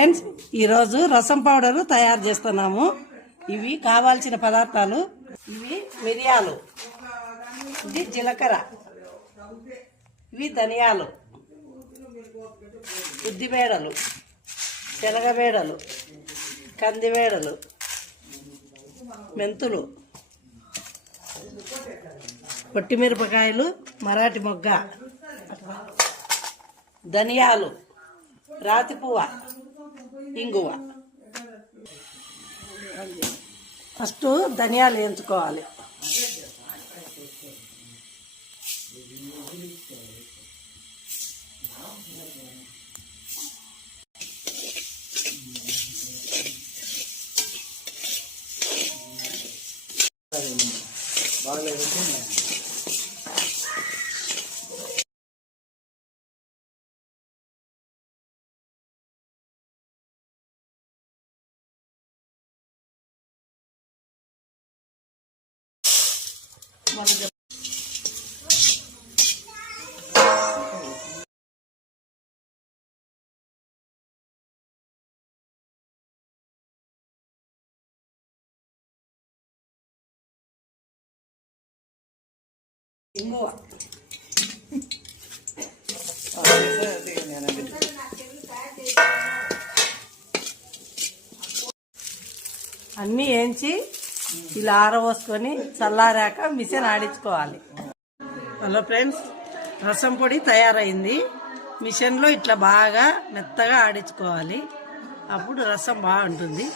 Friends, ఈరోజు రసం powder తయారు చేస్తున్నాము. ఇవి కావాల్సిన పదార్థాలు. ఇవి మిరియాలు, ఇది జీలకర్ర, ఇవి ధనియాలు, ఉద్దిబేడలు, శనగబేడలు, కందిబేడలు, మెంతులు, పొట్టిమిరపకాయలు, మరాఠీ మొగ్గ, ధనియాలు, రాతిపువ్వ, ఇంగువ. ఫస్ట్ ధనియాలు వేయించుకోవాలి. ఇంగువ, అన్నీ వేయించి ఇలా ఆరబోసుకొని చల్లారాక మిషన్ ఆడించుకోవాలి. హలో ఫ్రెండ్స్, రసం పొడి తయారైంది. మిషన్లో ఇట్లా బాగా మెత్తగా ఆడించుకోవాలి, అప్పుడు రసం బాగుంటుంది.